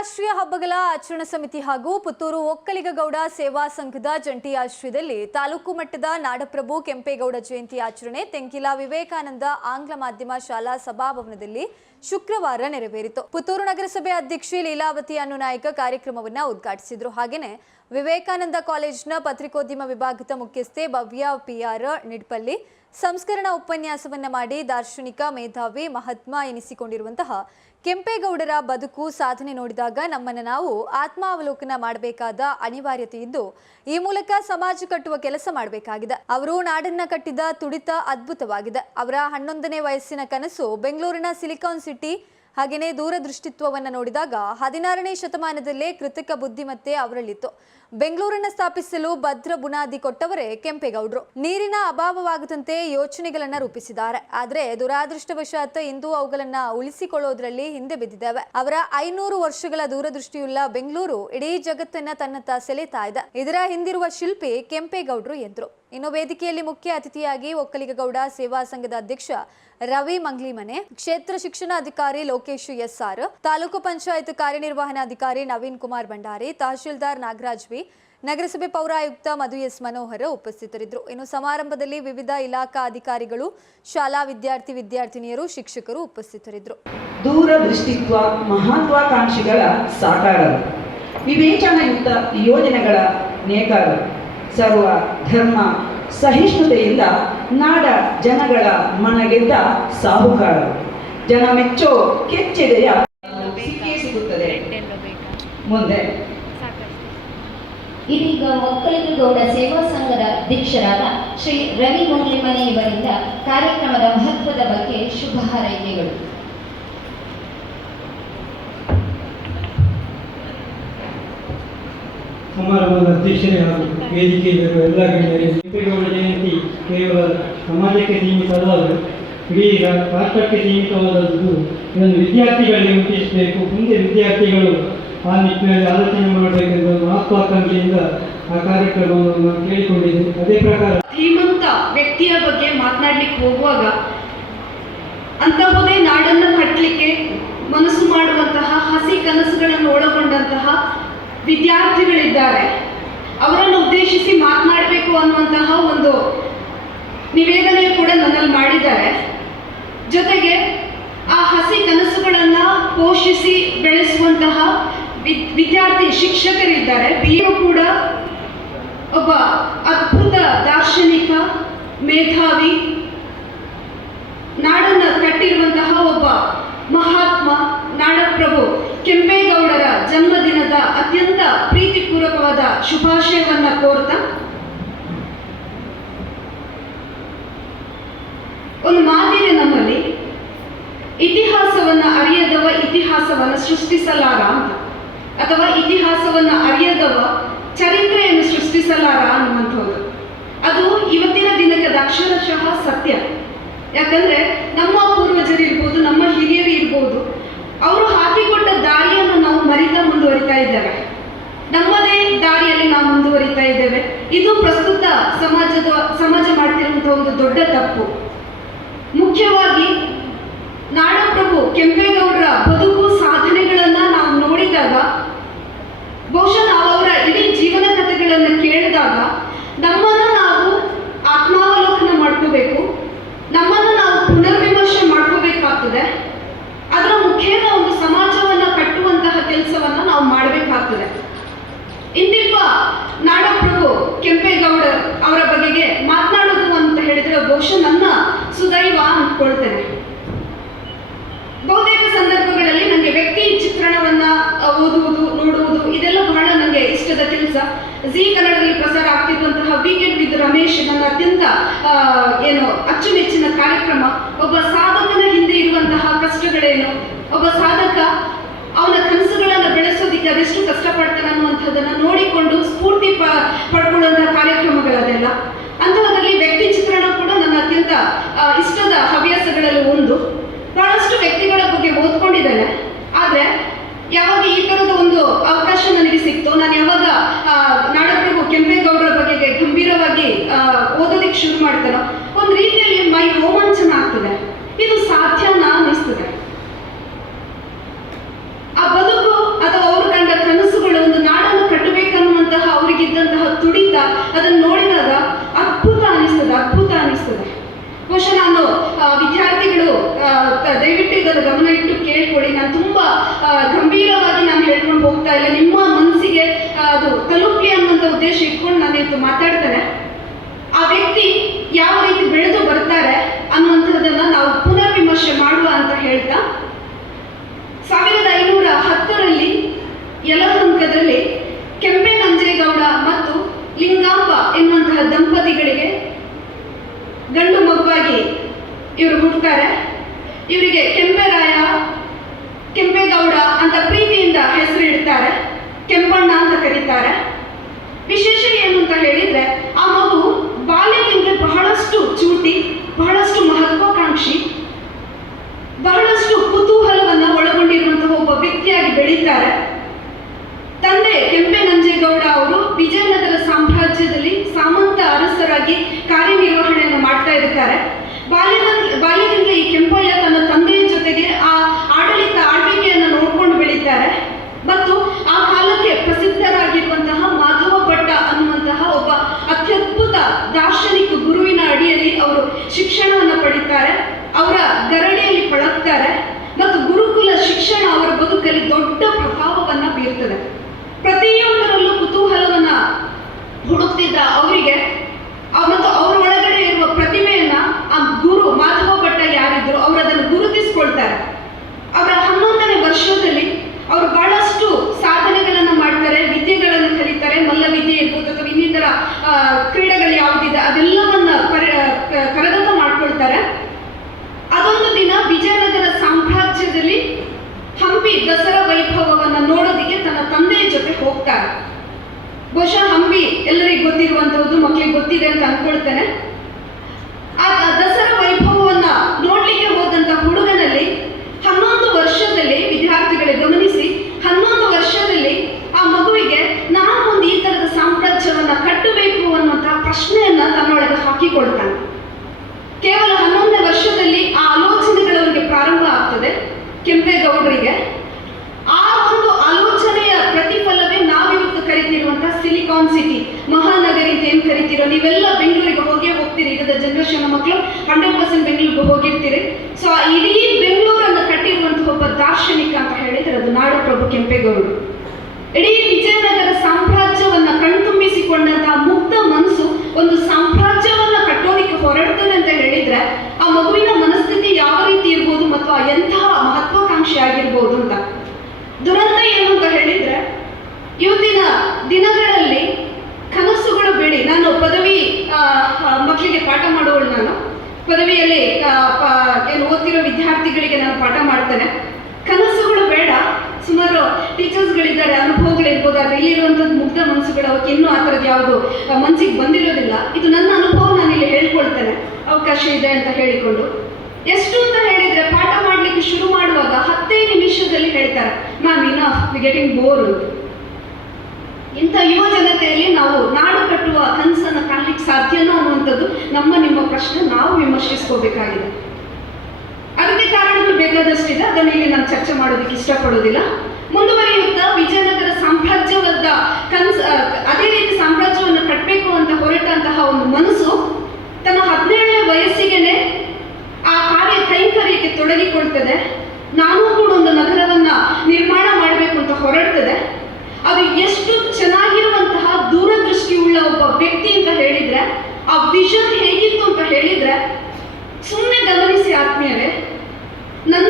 ರಾಷ್ಟ್ರೀಯ ಹಬ್ಬಗಳ ಆಚರಣಾ ಸಮಿತಿ ಹಾಗೂ ಪುತ್ತೂರು ಒಕ್ಕಲಿಗಗೌಡ ಸೇವಾ ಸಂಘದ ಜಂಟಿ ಆಶ್ರಯದಲ್ಲಿ ತಾಲೂಕು ಮಟ್ಟದ ನಾಡಪ್ರಭು ಕೆಂಪೇಗೌಡ ಜಯಂತಿ ಆಚರಣೆ ತೆಂಕಿಲ ವಿವೇಕಾನಂದ ಆಂಗ್ಲ ಮಾಧ್ಯಮ ಶಾಲಾ ಸಭಾಭವನದಲ್ಲಿ ಶುಕ್ರವಾರ ನೆರವೇರಿತು. ಪುತ್ತೂರು ನಗರಸಭೆ ಅಧ್ಯಕ್ಷೆ ಲೀಲಾವತಿ ಅನುನಾಯಕ ಕಾರ್ಯಕ್ರಮವನ್ನ ಉದ್ಘಾಟಿಸಿದರು. ಹಾಗೆಯೇ ವಿವೇಕಾನಂದ ಕಾಲೇಜಿನ ಪತ್ರಿಕೋದ್ಯಮ ವಿಭಾಗದ ಮುಖ್ಯಸ್ಥೆ ಭವ್ಯ ಪಿಆರ್ ನಿಡ್ಪಲ್ಲಿ ಸಂಸ್ಕರಣ ಉಪನ್ಯಾಸವನ್ನ ಮಾಡಿ ದಾರ್ಶನಿಕ ಮೇಧಾವಿ ಮಹಾತ್ಮ ಎನಿಸಿಕೊಂಡಿರುವಂತಹ ಕೆಂಪೇಗೌಡರ ಬದುಕು ಸಾಧನೆ ನೋಡಿದಾಗ ನಮ್ಮನ್ನು ನಾವು ಆತ್ಮಾವಲೋಕನ ಮಾಡಬೇಕಾದ ಅನಿವಾರ್ಯತೆ ಇದ್ದು ಈ ಮೂಲಕ ಸಮಾಜ ಕಟ್ಟುವ ಕೆಲಸ ಮಾಡಬೇಕಾಗಿದೆ. ಅವರು ನಾಡನ್ನ ಕಟ್ಟಿದ ತುಡಿತ ಅದ್ಭುತವಾಗಿದೆ. ಅವರ ಹನ್ನೊಂದನೇ ವಯಸ್ಸಿನ ಕನಸು ಬೆಂಗಳೂರಿನ ಸಿಲಿಕಾನ್ ಸಿಟಿ ಹಾಗೆಯೇ ದೂರದೃಷ್ಟಿತ್ವವನ್ನು ನೋಡಿದಾಗ ಹದಿನಾರನೇ ಶತಮಾನದಲ್ಲೇ ಕೃತಕ ಬುದ್ಧಿಮತ್ತೆ ಅವರಲ್ಲಿತ್ತು. ಬೆಂಗಳೂರನ್ನ ಸ್ಥಾಪಿಸಲು ಭದ್ರ ಬುನಾದಿ ಕೊಟ್ಟವರೇ ಕೆಂಪೇಗೌಡರು. ನೀರಿನ ಅಭಾವವಾಗದಂತೆ ಯೋಜನೆಗಳನ್ನ ರೂಪಿಸಿದ್ದಾರೆ. ಆದ್ರೆ ದುರಾದೃಷ್ಟವಶಾತ್ ಇಂದು ಅವುಗಳನ್ನ ಉಳಿಸಿಕೊಳ್ಳೋದ್ರಲ್ಲಿ ಹಿಂದೆ ಬಿದ್ದಿದ್ದಾವೆ. ಅವರ ಐನೂರು ವರ್ಷಗಳ ದೂರದೃಷ್ಟಿಯುಳ್ಳ ಬೆಂಗಳೂರು ಇಡೀ ಜಗತ್ತನ್ನ ತನ್ನತ್ತ ಸೆಳೆತಾ ಇದೆ. ಇದರ ಹಿಂದಿರುವ ಶಿಲ್ಪಿ ಕೆಂಪೇಗೌಡರು ಎಂದರು. ಇನ್ನು ವೇದಿಕೆಯಲ್ಲಿ ಮುಖ್ಯ ಅತಿಥಿಯಾಗಿ ಒಕ್ಕಲಿಗಗೌಡ ಸೇವಾ ಸಂಘದ ಅಧ್ಯಕ್ಷ ರವಿ ಮಂಗ್ಲಿಮನೆ, ಕ್ಷೇತ್ರ ಶಿಕ್ಷಣಾಧಿಕಾರಿ ಲೋಕೇಶ್ ಎಸ್ಆರ್, ತಾಲೂಕು ಪಂಚಾಯತ್ ಕಾರ್ಯನಿರ್ವಹಣಾಧಿಕಾರಿ ನವೀನ್ ಕುಮಾರ್ ಭಂಡಾರಿ, ತಹಶೀಲ್ದಾರ್ ನಾಗರಾಜ್ ವಿ. ನಗರಸಭೆ ಪೌರಾಯುಕ್ತ ಮಧು ಎಸ್ ಮನೋಹರ ಉಪಸ್ಥಿತರಿದ್ದರು. ಇನ್ನು ಸಮಾರಂಭದಲ್ಲಿ ವಿವಿಧ ಇಲಾಖಾ ಅಧಿಕಾರಿಗಳು, ಶಾಲಾ ವಿದ್ಯಾರ್ಥಿ ವಿದ್ಯಾರ್ಥಿನಿಯರು, ಶಿಕ್ಷಕರು ಉಪಸ್ಥಿತರಿದ್ದರು. ದೂರದೃಷ್ಟಿತ್ವ ಮಹತ್ವಾಕಾಂಕ್ಷಿಗಳ ಸಾಕಾರರು. ವಿವೇಚನಾಯುಕ್ತ ಯೋಜನೆಗಳ ನೇಕಾರ ಸರ್ವ ಧರ್ಮ ಸಹಿಷ್ಣುತೆಯಿಂದ ನಾಡ ಜನಗಳ ಮನಗೆದ್ದ ಸಾಹುಕಾರ ಜನ ಮೆಚ್ಚೋ ಕೆಚ್ಚೆದೆಯ ಸಿಗುತ್ತದೆ. ಮುಂದೆ. ಇದೀಗ ಒಕ್ಕಲಿಗಗೌಡ ಸೇವಾ ಸಂಘದ ಅಧ್ಯಕ್ಷರಾದ ಶ್ರೀ ರವಿ ಮುರಳಿಮನೆ ಇವರಿಂದ ಕಾರ್ಯಕ್ರಮದ ಮಹತ್ವದ ಬಗ್ಗೆ ಶುಭ ಹಾರೈಕೆಗಳು. ಸಮಾರಂಭದ ಅಧ್ಯಕ್ಷರೇ ಹಾಗೂ ವೇದಿಕೆಯಲ್ಲಿರುವ ಎಲ್ಲ ಗಣ್ಯರು ಜಯಂತಿ ಕೇವಲ ಸಮಾಜಕ್ಕೆ ಸೀಮಿತ ಅಲ್ಲದೆ ಇಡೀ ರಾಷ್ಟ್ರಕ್ಕೆ ಸೀಮಿತವಾದದ್ದು. ಇದನ್ನು ವಿದ್ಯಾರ್ಥಿಗಳಿಗೆ ಮುಟ್ಟಿಸಬೇಕು ಮುಂದೆ ವಿದ್ಯಾರ್ಥಿಗಳು ಆ ನಿಟ್ಟಿನಲ್ಲಿ ಆಲೋಚನೆ ಮಾಡಬೇಕೆಂಬ ಮಹತ್ವಾಕಾಂಕ್ಷೆಯಿಂದ ಆ ಕಾರ್ಯಕ್ರಮವನ್ನು ನಾನು ಕೇಳಿಕೊಂಡಿದ್ದೆ. ಅದೇ ಪ್ರಕಾರ ಶ್ರೀಮಂತ ವ್ಯಕ್ತಿಯ ಬಗ್ಗೆ ಮಾತನಾಡ್ಲಿಕ್ಕೆ ಹೋಗುವಾಗ ಅಂತಹುದೇ ನಾಡನ್ನು ಕಟ್ಟಲಿಕ್ಕೆ ಮನಸ್ಸು ಮಾಡುವಂತಹ ಹಸಿ ಕನಸುಗಳನ್ನು ಒಳಗೊಂಡಂತಹ ವಿದ್ಯಾರ್ಥಿಗಳಿದ್ದಾರೆ. ಅವರನ್ನು ಉದ್ದೇಶಿಸಿ ಮಾತನಾಡಬೇಕು ಅನ್ನುವಂತಹ ಒಂದು ನಿವೇದನೆ ಕೂಡ ನನ್ನಲ್ಲಿ ಮಾಡಿದ್ದಾರೆ. ಜೊತೆಗೆ ಆ ಹಸಿ ಕನಸುಗಳನ್ನು ಪೋಷಿಸಿ ಬೆಳೆಸುವಂತಹ ವಿದ್ಯಾರ್ಥಿ ಶಿಕ್ಷಕರಿದ್ದಾರೆ. ಬಿಯು ಕೂಡ ಒಬ್ಬ ಅದ್ಭುತ ದಾರ್ಶನಿಕ, ಮೇಧಾವಿ, ನಾಡನ್ನು ಕಟ್ಟಿರುವಂತಹ ಒಬ್ಬ ಮಹಾತ್ಮ, ನಾಡಪ್ರಭು ಕೆಂಪೇಗೌಡರ ಜನ್ಮದಿನದ ಅತ್ಯಂತ ಪ್ರೀತಿಪೂರ್ವಕವಾದ ಶುಭಾಶಯವನ್ನ ಕೋರ್ತಾ, ಒಂದು ಮಾತಿದೆ ನಮ್ಮಲ್ಲಿ ಇತಿಹಾಸವನ್ನ ಅರಿಯದವ ಇತಿಹಾಸವನ್ನ ಸೃಷ್ಟಿಸಲಾರ ಅಂತ ಅಥವಾ ಇತಿಹಾಸವನ್ನು ಅರಿಯದವ ಚರಿತ್ರೆಯನ್ನು ಸೃಷ್ಟಿಸಲಾರ ಅನ್ನುವಂಥದ್ದು. ಅದು ಇವತ್ತಿನ ದಿನಕ್ಕೆ ಅಕ್ಷರಶಃ ಸತ್ಯ. ಯಾಕಂದ್ರೆ ನಮ್ಮ ಪೂರ್ವಜರು ಇರ್ಬೋದು, ನಮ್ಮ ಹಿರಿಯರು ಇರ್ಬೋದು, ಅವರು ಹಾಕಿಕೊಟ್ಟ ದಾರಿಯನ್ನು ನಾವು ಮರಿತಾ ಮುಂದುವರಿತಾ ಇದ್ದೇವೆ. ನಮ್ಮದೇ ದಾರಿಯಲ್ಲಿ ನಾವು ಮುಂದುವರಿತಾ ಇದ್ದೇವೆ. ಇದು ಪ್ರಸ್ತುತ ಸಮಾಜದ, ಸಮಾಜ ಮಾಡ್ತಿರುವಂತಹ ಒಂದು ದೊಡ್ಡ ತಪ್ಪು. ಮುಖ್ಯವಾಗಿ ನಾಡಪ್ರಭು ಕೆಂಪೇಗೌಡರ ಬದುಕು ಸಾಧನೆಗಳನ್ನ ನಾವು ನೋಡಿದಾಗ ಬಹುಶಃ ನಾವು ಅವರ ಇಡೀ ಜೀವನ ಕಥೆಗಳನ್ನು ಕೇಳಿದಾಗ ನಮ್ಮನ್ನು ನಾವು ಆತ್ಮಾವಲೋಕನ ಮಾಡ್ಕೋಬೇಕು ನಮ್ಮನ್ನು ನಾವು ಪುನರ್ವಿಮರ್ಶೆ ಮಾಡ್ಕೋಬೇಕಾಗ್ತದೆ ಅದರ ಮುಖೇನ ಒಂದು ಸಮಾಜವನ್ನ ಕಟ್ಟುವಂತಹ ಕೆಲಸವನ್ನ ನಾವು ಮಾಡಬೇಕಾಗ್ತದೆ ಇಂದಿಪ್ಪ ನಾಡಪ್ರಭು ಕೆಂಪೇಗೌಡ ಅವರ ಬಗೆಗೆ ಮಾತನಾಡೋದು ಅಂತ ಹೇಳಿದ್ರೆ ಬಹುಶಃ ನನ್ನ ಸುದೈವ ಅಂದ್ಕೊಳ್ತೇನೆ. ಬಹುತೇಕ ಸಂದರ್ಭಗಳಲ್ಲಿ ನನಗೆ ವ್ಯಕ್ತಿ ಚಿತ್ರಣವನ್ನ ಓದುವುದು, ನೋಡುವುದು ಇದೆಲ್ಲ ಬಹಳ ನನಗೆ ಇಷ್ಟದ ಕೆಲಸ. ಜಿ ಕನ್ನಡದಲ್ಲಿ ಪ್ರಸಾರ ಆಗ್ತಿರುವಂತಹ ವೀಕೆಂಡ್ ವಿತ್ ರಮೇಶ್ ನನ್ನ ಅತ್ಯಂತ ಏನು ಅಚ್ಚುಮೆಚ್ಚಿನ ಕಾರ್ಯಕ್ರಮ. ಒಬ್ಬ ಸಾಧಕನ ಹಿಂದೆ ಇರುವಂತಹ ಕಷ್ಟಗಳೇನು? ಒಬ್ಬ ಸಾಧಕ ಅವನ ಕನಸುಗಳನ್ನು ಬೆಳೆಸೋದಿಕ್ಕೆ ಅದೆಷ್ಟು ಕಷ್ಟಪಡ್ತಾನೆ ಅನ್ನುವಂಥದ್ದನ್ನು ನೋಡಿಕೊಂಡು ಸ್ಫೂರ್ತಿ ಪ, ಪಡ್ಕೊಳ್ಳುವಂತಹ ಕಾರ್ಯಕ್ರಮಗಳದೆಲ್ಲ. ಕೂಡ ನನ್ನ ಇಷ್ಟದ ಹವ್ಯಾಸಗಳಲ್ಲಿ ಒಂದು. ಬಹಳಷ್ಟು ವ್ಯಕ್ತಿಗಳ ಬಗ್ಗೆ ಓದ್ಕೊಂಡಿದ್ದೇನೆ. ಆದರೆ, ಯಾವಾಗ ಈ ಥರದ ಒಂದು ಅವಕಾಶ ನನಗೆ ಸಿಕ್ತು, ನಾನು ಯಾವಾಗ ನಾಡಪ್ರಭು ಕೆಂಪೇಗೌಡರ ಬಗ್ಗೆ ಗಂಭೀರವಾಗಿ ಓದೋದಕ್ಕೆ ಶುರು ಮಾಡ್ತಾನೋ ಒಂದು ರೀತಿಯಲ್ಲಿ ಮೈ ರೋಮಾಂಚನ ಆಗ್ತದೆ ಇದು ಸಾಧ್ಯನಾ ಅನ್ನಿಸ್ತದೆ ಆ ಬದುಕು ಅಥವಾ ಅದನ್ನು ನೋಡಿದಾಗ ಅದ್ಭುತ ಅನಿಸ್ತದೆ ಅದ್ಭುತ ಅನಿಸ್ತದೆ ಬಹುಶಃ ನಾನು ಆ, ವಿದ್ಯಾರ್ಥಿಗಳು ಆ, ತ- ದಯವಿಟ್ಟು ಇದನ್ನು ಗಮನ ಇಟ್ಟು ಕೇಳ್ಕೊಳ್ಳಿ. ನಾನು ತುಂಬಾ ಗಂಭೀರವಾಗಿ ನಾನು ಹೇಳ್ಕೊಂಡು ಹೋಗ್ತಾ ಇಲ್ಲ. ನಿಮ್ಮ ಮನಸ್ಸಿಗೆ ಅದು ತಲುಪಲಿ ಅನ್ನುವಂಥ ಉದ್ದೇಶ ಇಟ್ಕೊಂಡು ನಾನು ಇವತ್ತು ಮಾತಾಡ್ತೇನೆ. ಆ ವ್ಯಕ್ತಿ ಯಾವ ರೀತಿ ಬೆಳೆದು ಬರ್ತಾರೆ ಅನ್ನುವಂಥದ್ದನ್ನ ನಾವು ಪುನರ್ ವಿಮರ್ಶೆ ಮಾಡುವ ಅಂತ ಹೇಳ್ತಾ, ಸಾವಿರದ ಐನೂರ ಹತ್ತರಲ್ಲಿ ಯಲಹಂಕದಲ್ಲಿ ಕೆಂಪೆ ನಂಜೇಗೌಡ ಮತ್ತು ಲಿಂಗಾಂಬ ಎನ್ನುವಂತಹ ದಂಪತಿಗಳಿಗೆ ಗಂಡು ಮಗುವಾಗಿ ಇವರು ಹುಟ್ಟುತ್ತಾರೆ ಇವರಿಗೆ ಕೆಂಪೆರಾಯ ಕೆಂಪೇಗೌಡ ಅಂತ ಪ್ರೀತಿಯಿಂದ ಹೆಸರು ಇಡ್ತಾರೆ, ಕೆಂಪಣ್ಣ ಅಂತ ಕರೀತಾರೆ. ವಿಶೇಷ ಏನು ಅಂತ ಹೇಳಿದ್ರೆ, ಆ ಮಗು ಬಾಲ್ಯದಿಂದ ಬಹಳಷ್ಟು ಚೂಟಿ, ಬಹಳಷ್ಟು ಮಹತ್ವಾಕಾಂಕ್ಷಿ, ಬಹಳಷ್ಟು ಕುತೂಹಲವನ್ನು ಒಳಗೊಂಡಿರುವಂತಹ ಒಬ್ಬ ವ್ಯಕ್ತಿಯಾಗಿ ಬೆಳೀತಾರೆ. ತಂದೆ ಕೆಂಪೆ ನಂಜೇಗೌಡ ಅವರು ವಿಜಯನಗರ ಸಾಮ್ರಾಜ್ಯದಲ್ಲಿ ಸಾಮಂತ ಅರಸರಾಗಿ ಕಾರ್ಯನಿರ್ವಹಣೆಯನ್ನು ಮಾಡ್ತಾ ಇರ್ತಾರೆ. ಬಾಲ್ಯದ ಬಾಲ್ಯದಿಂದ ಈ ಕೆಂಪಯ್ಯ ತನ್ನ ಜೊತೆಗೆ ಆ ಆಡಳಿತ, ಆಳ್ವಿಕೆಯನ್ನು ನೋಡ್ಕೊಂಡು ಬೆಳೀತಾರೆ. ಮತ್ತು ಆ ಕಾಲಕ್ಕೆ ಪ್ರಸಿದ್ಧರಾಗಿರುವಂತಹ ಮಾಧವ ಭಟ್ಟ ಅನ್ನುವಂತಹ ಒಬ್ಬ ಅತ್ಯದ್ಭುತ ದಾರ್ಶನಿಕ ಗುರುವಿನ ಅಡಿಯಲ್ಲಿ ಅವರು ಶಿಕ್ಷಣವನ್ನು ಪಡಿತಾರೆ. ಅವರ ಗರಡಿಯಲ್ಲಿ ಪಳಗ್ತಾರೆ. ಮತ್ತು ಗುರುಕುಲ ಶಿಕ್ಷಣ ಅವರ ಬದುಕಲ್ಲಿ ದೊಡ್ಡ ಪ್ರಭಾವವನ್ನು ಬೀರ್ತದೆ. ಪ್ರತಿಯೊಂದರಲ್ಲೂ ಕುತೂಹಲವನ್ನ ಹುಡುಕ್ತಿದ್ದ ಅವರಿಗೆ ಬಹುಶಃ ಹಂಪಿ ಎಲ್ಲರಿಗೂ ಗೊತ್ತಿರುವಂತಹದ್ದು ಮಕ್ಕಳಿಗೆ ಗೊತ್ತಿದೆ ಅಂತ ಅನ್ಕೊಳ್ತೇನೆ ಆ ದ- ದಸರಾ ವೈಭವವನ್ನ ನೋಡ್ಲಿಕ್ಕೆ ಹೋದಂತ ಹುಡುಗನಲ್ಲಿ ಹನ್ನೊಂದು ವರ್ಷದಲ್ಲಿ ವಿದ್ಯಾರ್ಥಿಗಳೇ ಗಮನಿಸಿ ಹನ್ನೊಂದು ವರ್ಷದಲ್ಲಿ ಆ ಮಗುವಿಗೆ ನಾನು ಒಂದು ಈ ತರದ ಸಾಮ್ರಾಜ್ಯವನ್ನ ಕಟ್ಟಬೇಕು ಅನ್ನುವಂತಹ ಪ್ರಶ್ನೆಯನ್ನ ತನ್ನೊಳಗೆ ಹಾಕಿಕೊಳ್ತಾನೆ ಕೇವಲ ಹನ್ನೊಂದನೇ ವರ್ಷದಲ್ಲಿ ಆ ಆಲೋಚನೆಗಳು ಅವರಿಗೆ ಪ್ರಾರಂಭ ಆಗ್ತದೆ ಕೆಂಪೇಗೌಡರಿಗೆ ಆ ಒಂದು ಆಲೋಚನೆಯ ಪ್ರತಿಫಲವೇ ನಾವಿವತ್ತು ಕರಿತಿರುವಂತಹ ಸಿಲಿಕಾನ್ ಸಿಟಿ ಮಹಾನಗರಿ ಅಂತ ಏನ್ ಕರಿತೀರೋ ನೀವೆಲ್ಲ ಬೆಂಗಳೂರಿಗೆ ಹೋಗೇ ಹೋಗ್ತೀರಿ ಈಗದ ಜನರೇಷನ್ ಮಕ್ಕಳು ಹಂಡ್ರೆಡ್ ಪರ್ಸೆಂಟ್ ಬೆಂಗಳೂರಿಗೆ ಹೋಗಿರ್ತೀರಿ ಸೊ ಆ ಇಡೀ ಬೆಂಗಳೂರನ್ನು ಕಟ್ಟಿರುವಂತಹ ಒಬ್ಬ ದಾರ್ಶನಿಕ ಅಂತ ಹೇಳಿದ್ರೆ ಅದು ನಾಡಪ್ರಭು ಕೆಂಪೇಗೌಡರು ಇಡೀ ವಿಜಯನಗರ ಸಾಮ್ರಾಜ್ಯವನ್ನ ಕಣ್ತುಂಬಿಸಿಕೊಂಡಂತಹ ಮುಕ್ತ ಮನಸ್ಸು ಒಂದು ಸಾಮ್ರಾಜ್ಯವನ್ನ ಕಟ್ಟೋದಿಕ್ಕೆ ಹೊರಡ್ತದೆ ಅಂತ ಹೇಳಿದ್ರೆ ಆ ಮಗುವಿನ ಮನಸ್ಥಿತಿ ಯಾವ ರೀತಿ ಇರ್ಬೋದು ಮತ್ತು ಆ ಎಂತಹ ಮಹತ್ವಾಕಾಂಕ್ಷಿ ಆಗಿರ್ಬೋದು ಅಂತ. ದುರಂತ ಏನು ಅಂತ ಹೇಳಿದ್ರೆ, ಇವತ್ತಿನ ದಿನಗಳಲ್ಲಿ ಕನಸುಗಳು ಬೇಡಿ ನಾನು ಪದವಿ ಮಕ್ಕಳಿಗೆ ಪಾಠ ಮಾಡುವಳು ನಾನು. ಪದವಿಯಲ್ಲಿ ಏನು ಓದ್ತಿರೋ ವಿದ್ಯಾರ್ಥಿಗಳಿಗೆ ನಾನು ಪಾಠ ಮಾಡ್ತೇನೆ. ಬೇಡ ಸುಮಾರು ಟೀಚರ್ಸ್ಗಳಿದ್ದಾರೆ ಅನುಭವಗಳಿರ್ಬೋದು, ಆದರೆ ಇಲ್ಲಿರುವಂಥದ್ದು ಮುಗ್ಧ ಮನಸ್ಸುಗಳು ಅವಕ್ಕೆ ಇನ್ನೂ ಆ ಥರದ್ದು ಯಾವುದು ಮನಸ್ಸಿಗೆ ಬಂದಿರೋದಿಲ್ಲ. ಇದು ನನ್ನ ಅನುಭವ, ನಾನು ಇಲ್ಲಿ ಹೇಳ್ಕೊಳ್ತೇನೆ. ಅವಕಾಶ ಇದೆ ಅಂತ ಹೇಳಿಕೊಂಡು. ಎಷ್ಟು ಅಂತ ಹೇಳಿದ್ರೆ ಪಾಠ ಮಾಡ್ಲಿಕ್ಕೆ ಶುರು ಮಾಡುವಾಗ ಹತ್ತೇ ನಿಮಿಷದಲ್ಲಿ ಹೇಳ್ತಾರೆ ಮ್ಯಾಮ್ ಇನ್ನ ಗೆಟಿಂಗ್ ಬೋರ್ ಇಂಥ ಯುವ ಜನತೆಯಲ್ಲಿ ನಾವು ನಾಡು ಕಟ್ಟುವ ಕನಸನ್ನು ಕಾಣಲಿಕ್ಕೆ ಸಾಧ್ಯನೋ ಅನ್ನುವಂಥದ್ದು ನಮ್ಮ ನಿಮ್ಮ ಪ್ರಶ್ನೆ, ನಾವು ವಿಮರ್ಶಿಸ್ಕೋಬೇಕಾಗಿದೆ ಬೇಕಾದಷ್ಟಿದೆ ಅದನ್ನು ಇಲ್ಲಿ ನಾನು ಚರ್ಚೆ ಮಾಡೋದಕ್ಕೆ ಇಷ್ಟಪಡೋದಿಲ್ಲ. ಮುಂದುವರಿಯುತ್ತಾ ವಿಜಯನಗರ ಸಾಮ್ರಾಜ್ಯದ ಕನ್ಸ ಅದೇ ರೀತಿ ಸಾಮ್ರಾಜ್ಯವನ್ನು ಕಟ್ಟಬೇಕು ಅಂತ ಹೊರಟಂತಹ ಒಂದು ಮನಸ್ಸು ತನ್ನ ಹದಿನೇಳನೇ ವಯಸ್ಸಿಗೆನೆ ಆ ಕಾರ್ಯ ಕೈಂಕರ್ಯಕ್ಕೆ ತೊಡಗಿಕೊಳ್ತದೆ. ನಾನು ಕೂಡ ಒಂದು ನಗರವನ್ನ ನಿರ್ಮಾಣ ಮಾಡಬೇಕು ಅಂತ ಹೊರಡ್ತದೆ. ಅದು ಎಷ್ಟು ಚೆನ್ನಾಗಿರುವಂತಹ ದೂರದೃಷ್ಟಿ ಉಳ್ಳ ಒಬ್ಬ ವ್ಯಕ್ತಿ ಅಂತ ಹೇಳಿದ್ರೆ, ಆ ವಿಷನ್ ಹೇಗಿತ್ತು ಅಂತ ಹೇಳಿದ್ರೆ ನನ್ನ